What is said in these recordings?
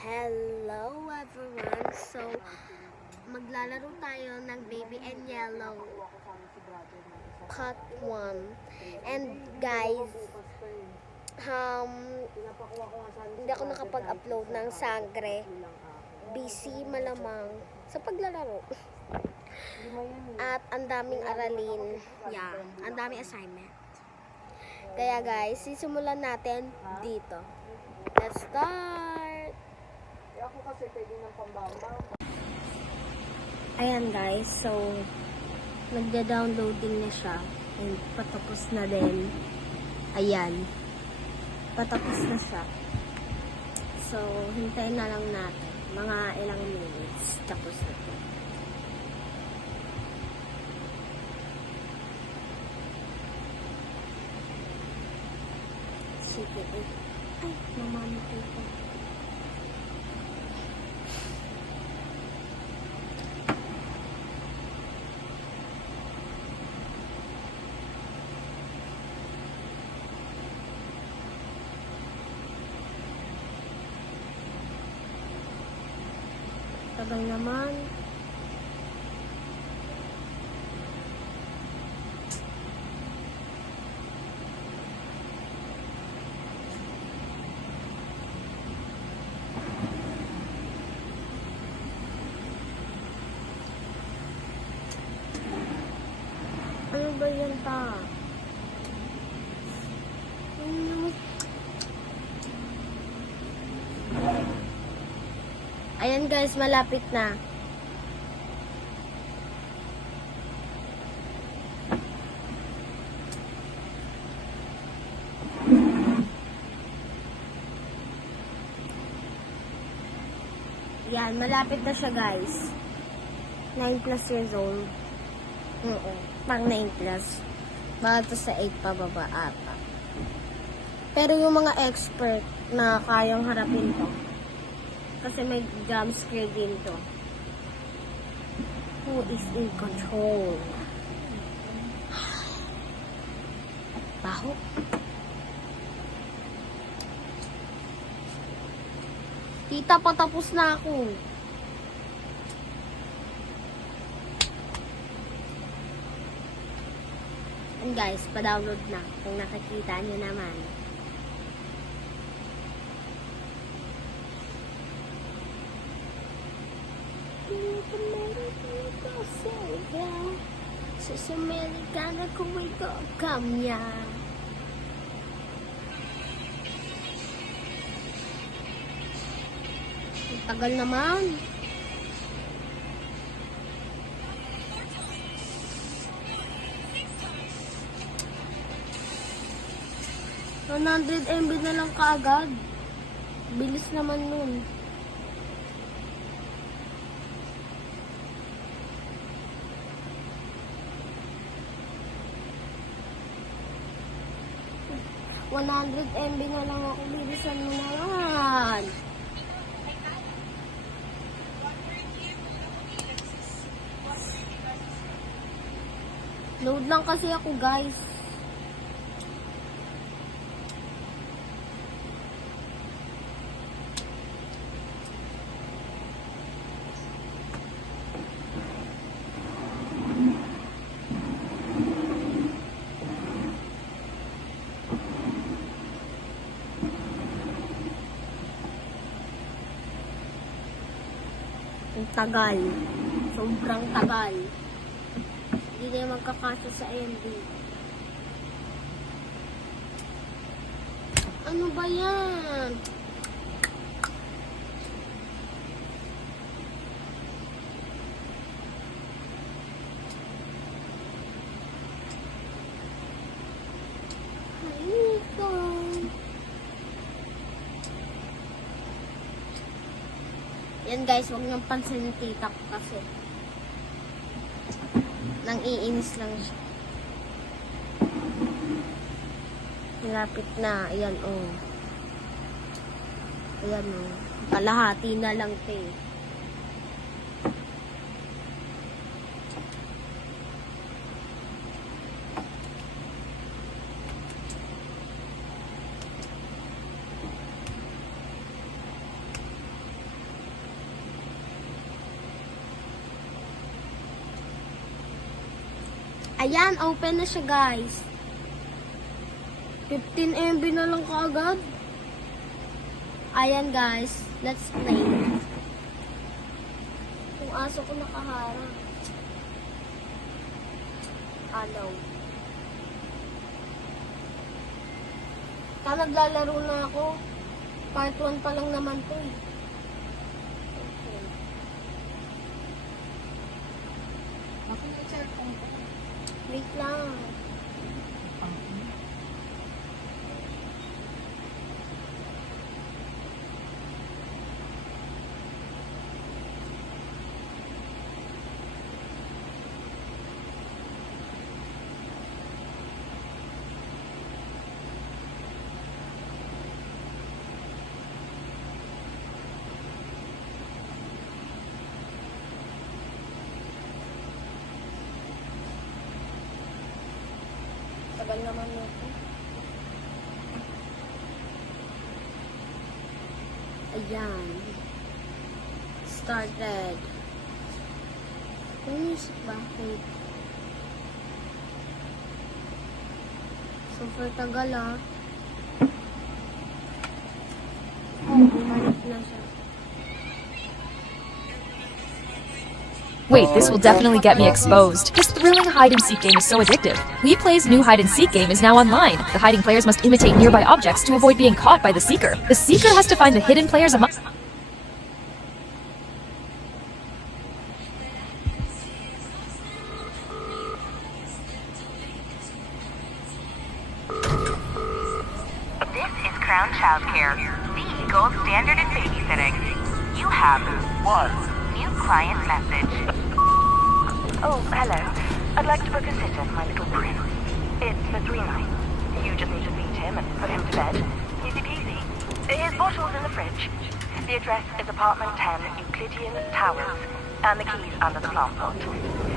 Hello everyone! So, maglalaro tayo ng Baby and Yellow Part 1. And guys, hindi ako nakapag-upload ng sangre. Busy malamang sa paglalaro. At ang daming aralin. Yeah, ang daming assignment. Kaya guys, sisimulan natin dito. Let's start! Ako kasi pwede ng pambamba. Ayan guys, so nagda-downloading na siya and patapos na din. Ayan, patapos na siya. So, hintayin na lang natin. Mga ilang minutes, tapos na ito. Sige, ay, mamamatay ko. Tagal naman. Ano ba yan ta? Ayan guys, malapit na. Yan, malapit na siya guys. 9 plus years old. Pang 9 plus. Baka sa 8 pababa ata. Pero yung mga expert na kayang harapin to. Kasi may jump scare din to. Who is in control? Baho. Tita, patapos na ako. And guys, pa-download na. Kung nakikita nyo naman. Sa Amerikana ko ito kamya. Tagal naman. $100 MB na lang kaagad. Bilis naman nun. $100 MB na lang ako. Bilisan mo naman. Load lang kasi ako guys. Ang tagal. Sobrang tagal. Hindi na magkakasya sa MB. Ano ba yan? Ay, ito. Yan guys, huwag niyong pansin yung tita ko kasi nang iinis lang siya. Malapit na. Ayan oh. Ayan oh. Kalahati na lang te. Ayan, open na siya, guys. 15 MB na lang kaagad. Ayan, guys. Let's play. Yung aso ko nakaharang. Alaw. Naglalaro na ako. Part 1 pa lang naman to eh. Okay. Ako na cellphone ko. Wait lang. Tagal naman nito. Ayan. Started. Yung music ba? Wait. Super tagal ah. Oh, bumalik na siya. Wait, this will definitely get me exposed. This thrilling hide-and-seek game is so addictive. WePlay's new hide-and-seek game is now online. The hiding players must imitate nearby objects to avoid being caught by the seeker. The seeker has to find the hidden players among... This is Crown Childcare, the gold standard in babysitting. You have one new client message. Oh, hello. I'd like to book a sitter for my little prince. It's for 3 nights. You just need to feed him and put him to bed. Easy peasy. His bottle's in the fridge. The address is apartment 10, Euclidean Towers, and the key's under the plant pot.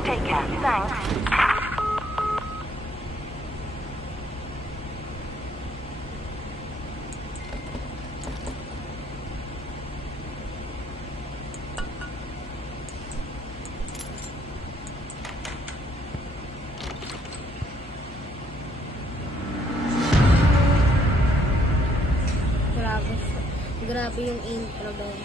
Take care. Thanks. Grabe. Grabe yung intro doon.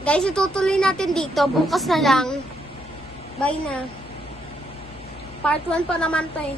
Guys, itutuloy natin dito. Bukas na lang. Bye na. Part 1 pa naman to eh.